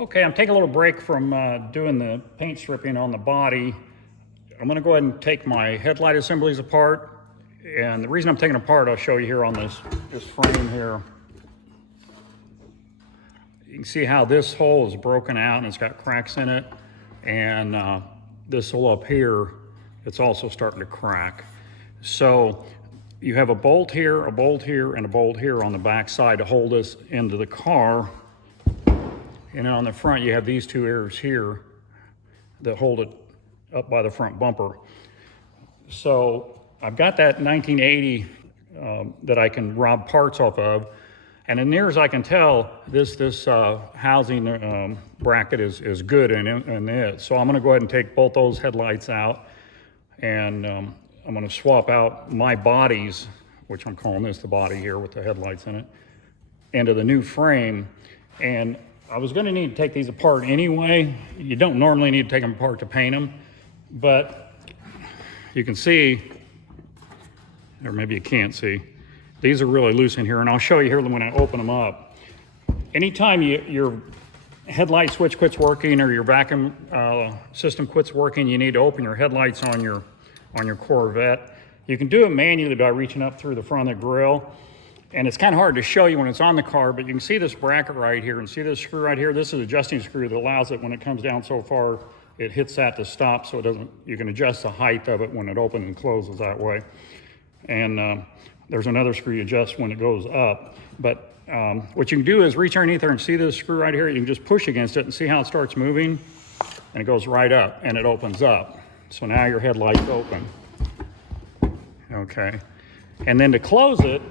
Okay, I'm taking a little break from doing the paint stripping on the body. I'm gonna go ahead and take my headlight assemblies apart. And the reason I'm taking it apart, I'll show you here on this frame here. You can see how this hole is broken out and it's got cracks in it. And this hole up here, it's also starting to crack. So you have a bolt here, a bolt here, and a bolt here on the back side to hold this into the car. And then on the front, you have these two areas here that hold it up by the front bumper. So I've got that 1980 that I can rob parts off of. And as near as I can tell, this housing bracket is good in it. So I'm gonna go ahead and take both those headlights out, and I'm gonna swap out my bodies, which I'm calling this the body here with the headlights in it, into the new frame. And I was gonna need to take these apart anyway. You don't normally need to take them apart to paint them, but you can see, or maybe you can't see, these are really loose in here, and I'll show you here when I open them up. Anytime your headlight switch quits working or your vacuum system quits working, you need to open your headlights on your Corvette. You can do it manually by reaching up through the front of the grill. And it's kind of hard to show you when it's on the car, but you can see this bracket right here and see this screw right here. This is an adjusting screw that allows it, when it comes down so far, it hits that to stop, so it doesn't, you can adjust the height of it when it opens and closes that way. And there's another screw you adjust when it goes up. But what you can do is reach underneath there and see this screw right here. You can just push against it and see how it starts moving, and it goes right up and it opens up. So now your headlight's open. Okay. And then to close it,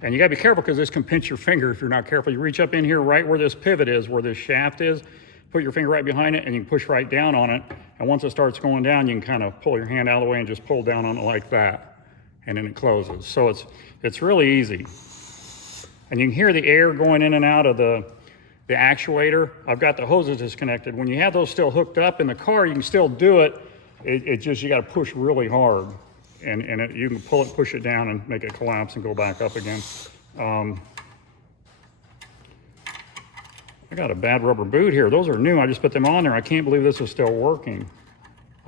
and you gotta be careful because this can pinch your finger if you're not careful. You reach up in here right where this pivot is, where this shaft is, put your finger right behind it, and you can push right down on it. And once it starts going down, you can kind of pull your hand out of the way and just pull down on it like that. And then it closes. So it's really easy. And you can hear the air going in and out of the actuator. I've got the hoses disconnected. When you have those still hooked up in the car, you can still do it. It's just, you gotta push really hard. And you can pull it, push it down and make it collapse and go back up again. I got a bad rubber boot here. Those are new, I just put them on there. I can't believe this is still working.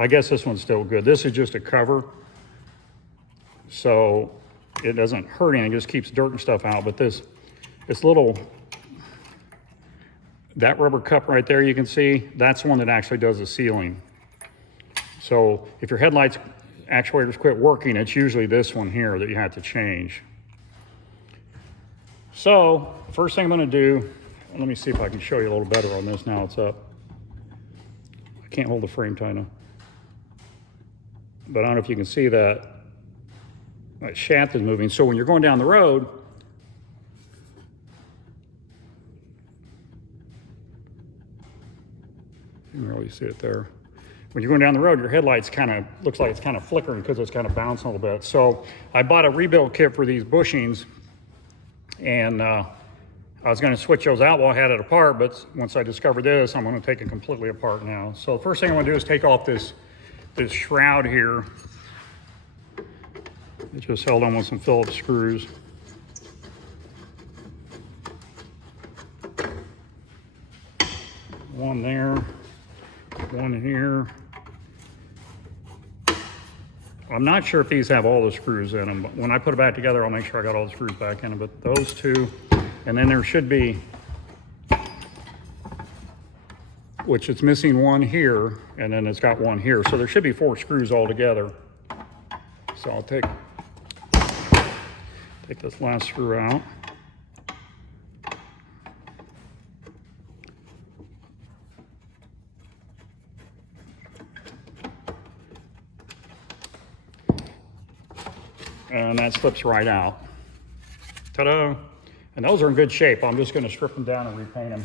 I guess this one's still good. This is just a cover, so it doesn't hurt anything, it just keeps dirt and stuff out. But this little, that rubber cup right there you can see, that's the one that actually does the sealing. So if your headlights actuators quit working, it's usually this one here that you have to change. So first thing I'm going to do, let me see if I can show you a little better on this now it's up. I can't hold the frame tight enough, but I don't know if you can see that shaft is moving. So when you're going down the road, you can really see it there. When you're going down the road, your headlights kind of, looks like it's kind of flickering because it's kind of bouncing a little bit. So I bought a rebuild kit for these bushings, and I was going to switch those out while I had it apart, but once I discovered this, I'm going to take it completely apart now. So the first thing I want to do is take off this shroud here. It just held on with some Phillips screws. One there, one here. I'm not sure if these have all the screws in them, but when I put it back together, I'll make sure I got all the screws back in them. But those two, and then there should be, which it's missing one here, and then it's got one here. So there should be 4 screws altogether. So I'll take this last screw out. And that slips right out. Ta-da! And those are in good shape. I'm just going to strip them down and repaint them.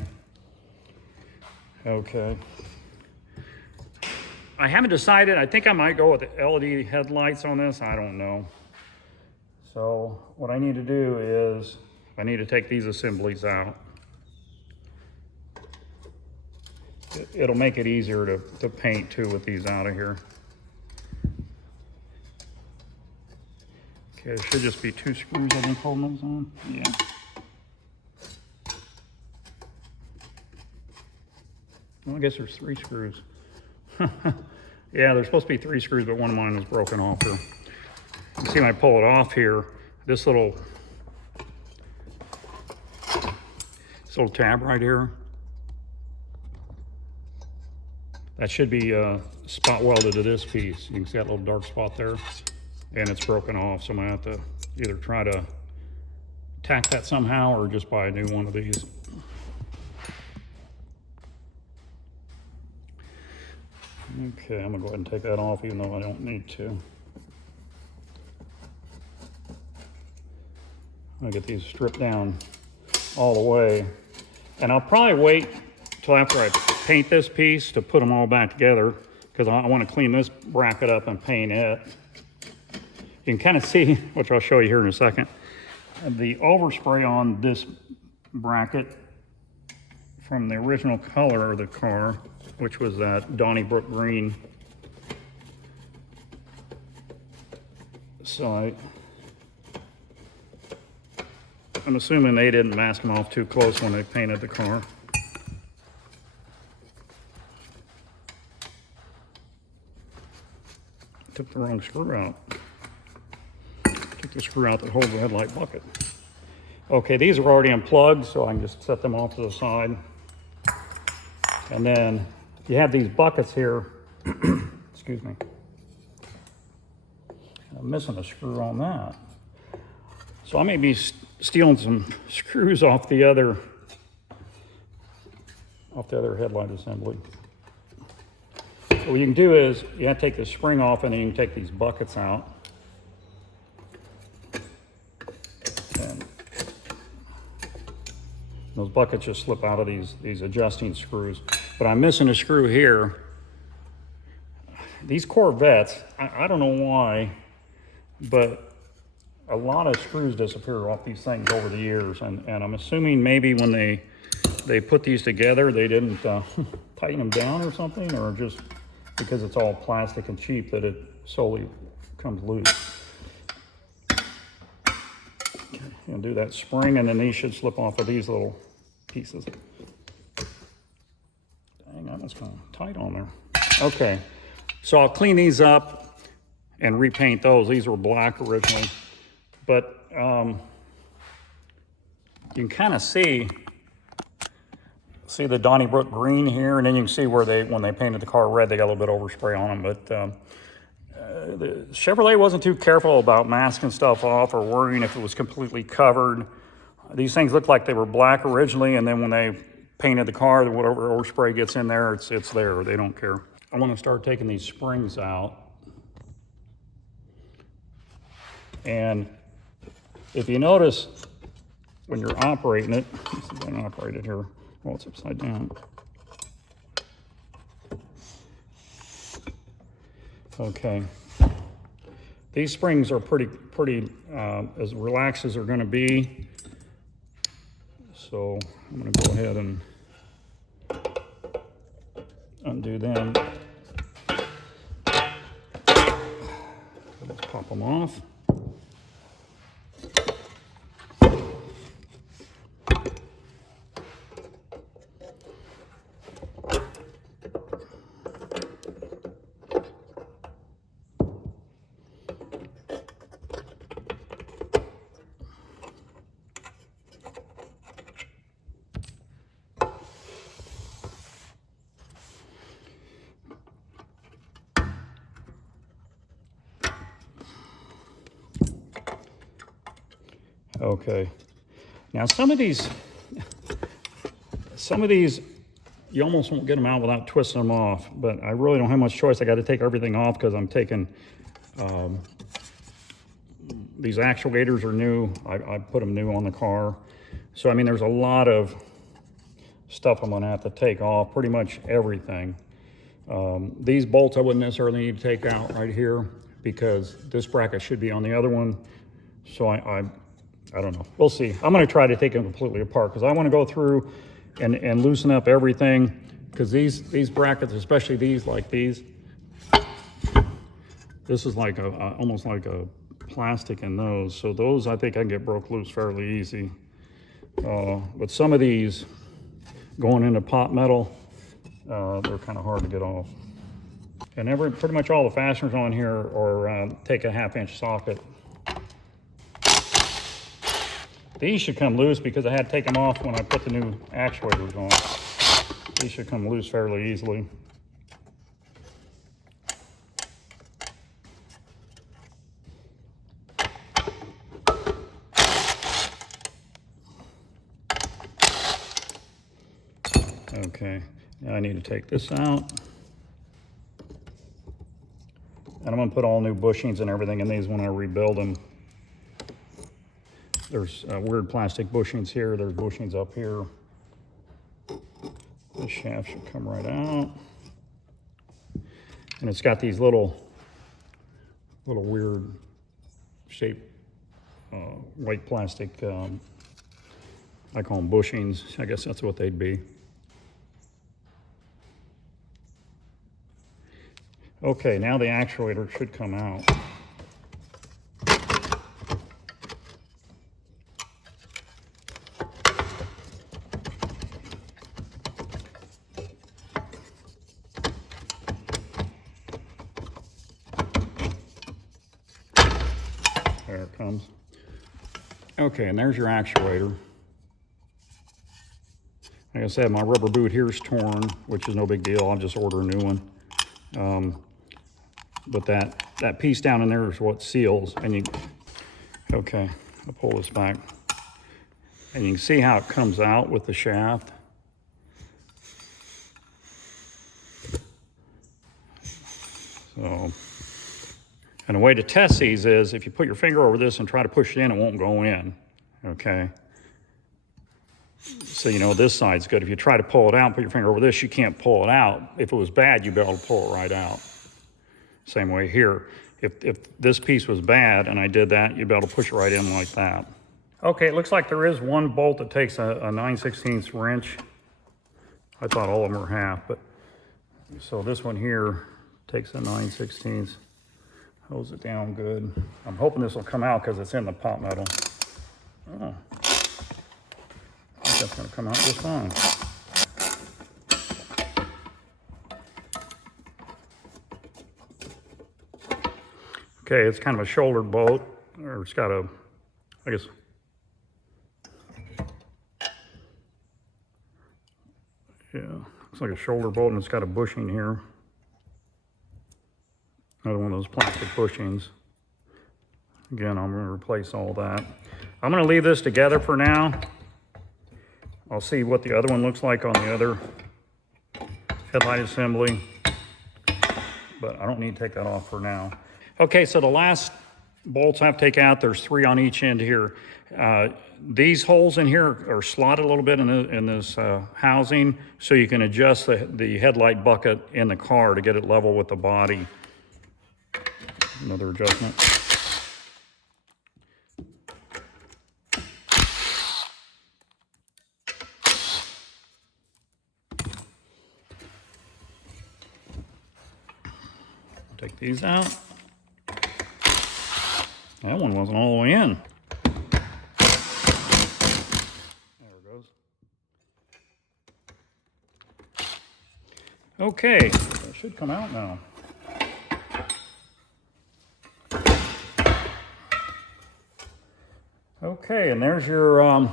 Okay. I haven't decided. I think I might go with the LED headlights on this. I don't know. So what I need to do is I need to take these assemblies out. It'll make it easier to paint too with these out of here. Okay, it should just be 2 screws I've been holding those on. Yeah. Well, I guess there's 3 screws. Yeah, there's supposed to be 3 screws, but one of mine is broken off here. You see when I pull it off here, this little tab right here, that should be spot welded to this piece. You can see that little dark spot there, and it's broken off. So I'm gonna have to either try to tack that somehow or just buy a new one of these. Okay, I'm gonna go ahead and take that off even though I don't need to. I'm gonna get these stripped down all the way. And I'll probably wait till after I paint this piece to put them all back together, because I want to clean this bracket up and paint it. You can kind of see, which I'll show you here in a second, the overspray on this bracket from the original color of the car, which was that Donnybrook green. So I'm assuming they didn't mask them off too close when they painted the car. Took the wrong screw out. Took the screw out that holds the headlight bucket. Okay, these are already unplugged, so I can just set them off to the side. And then you have these buckets here. Excuse me. I'm missing a screw on that. So I may be stealing some screws off the other headlight assembly. So what you can do is you have to take the spring off, and then you can take these buckets out. And those buckets just slip out of these adjusting screws. But I'm missing a screw here. These Corvettes, I don't know why, but a lot of screws disappear off these things over the years, and I'm assuming maybe when they put these together, they didn't tighten them down or something, or just because it's all plastic and cheap that it solely comes loose. You'll do that spring, and then these should slip off of these little pieces. Dang, that was kind of tight on there. Okay, so I'll clean these up and repaint those. These were black originally. But you can kind of see the Donnybrook green here, and then you can see where when they painted the car red, they got a little bit overspray on them. But the Chevrolet wasn't too careful about masking stuff off or worrying if it was completely covered. These things looked like they were black originally, and then when they painted the car, whatever overspray gets in there, it's there. They don't care. I want to start taking these springs out. And if you notice, when you're operating it, let's see if I can operate it here. Well, it's upside down. Okay. These springs are pretty as relaxed as they're going to be. So I'm going to go ahead and undo them. Let's pop them off. Okay, now some of these, you almost won't get them out without twisting them off, but I really don't have much choice. I got to take everything off because I'm taking, these actuators are new. I put them new on the car. So, I mean, there's a lot of stuff I'm gonna have to take off, pretty much everything. These bolts I wouldn't necessarily need to take out right here because this bracket should be on the other one. So I don't know. We'll see. I'm going to try to take them completely apart because I want to go through and loosen up everything, because these brackets, especially these, like these, this is like almost like a plastic in those. So those I think I can get broke loose fairly easy. But some of these going into pot metal, they're kind of hard to get off. And pretty much all the fasteners on here are take a 1/2-inch socket. These should come loose because I had to take them off when I put the new actuators on. These should come loose fairly easily. Okay, now I need to take this out. And I'm gonna put all new bushings and everything in these when I rebuild them. There's weird plastic bushings here. There's bushings up here. This shaft should come right out. And it's got these little weird shaped white plastic, I call them bushings. I guess that's what they'd be. Okay, now the actuator should come out. There it comes. Okay, and there's your actuator. Like I said, my rubber boot here is torn, which is no big deal. I'll just order a new one. But that piece down in there is what seals. And okay, I'll pull this back. And you can see how it comes out with the shaft. So, and the way to test these is if you put your finger over this and try to push it in, it won't go in, okay? So you know this side's good. If you try to pull it out and put your finger over this, you can't pull it out. If it was bad, you'd be able to pull it right out. Same way here. If this piece was bad and I did that, you'd be able to push it right in like that. Okay, it looks like there is one bolt that takes a 9/16 wrench. I thought all of them were half, but so this one here takes a 9/16. Holds it down good. I'm hoping this will come out because it's in the pot metal. Oh, I think that's going to come out just fine. Okay, it's kind of a shouldered bolt, or it's got a, I guess, yeah, looks like a shoulder bolt, and it's got a bushing here. Another one of those plastic bushings. Again, I'm going to replace all that. I'm going to leave this together for now. I'll see what the other one looks like on the other headlight assembly, but I don't need to take that off for now. Okay, so the last bolts I have to take out, there's 3 on each end here. These holes in here are slotted a little bit in this housing, so you can adjust the headlight bucket in the car to get it level with the body. Another adjustment. Take these out. That one wasn't all the way in. There it goes. Okay, that should come out now. Okay, and there's your, I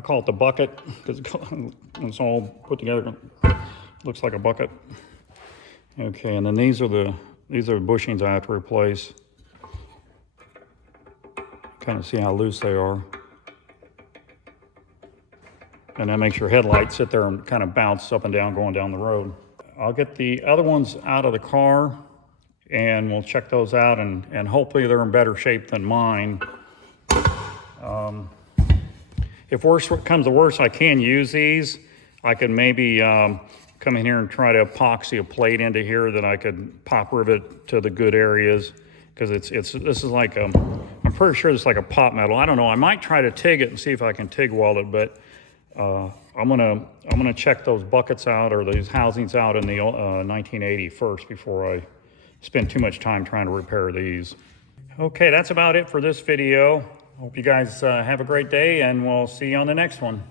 call it the bucket, because it's all put together, looks like a bucket. Okay, and then these are the bushings I have to replace. Kind of see how loose they are. And that makes your headlights sit there and kind of bounce up and down going down the road. I'll get the other ones out of the car and we'll check those out, and hopefully they're in better shape than mine. If worse comes to worse, I can use these. I could maybe come in here and try to epoxy a plate into here that I could pop rivet to the good areas, because this is like I'm pretty sure it's like a pot metal. I don't know. I might try to TIG it and see if I can TIG weld it, but I'm gonna check those buckets out, or these housings out in the 1980 first before I spend too much time trying to repair these. Okay, that's about it for this video. Hope you guys have a great day, and we'll see you on the next one.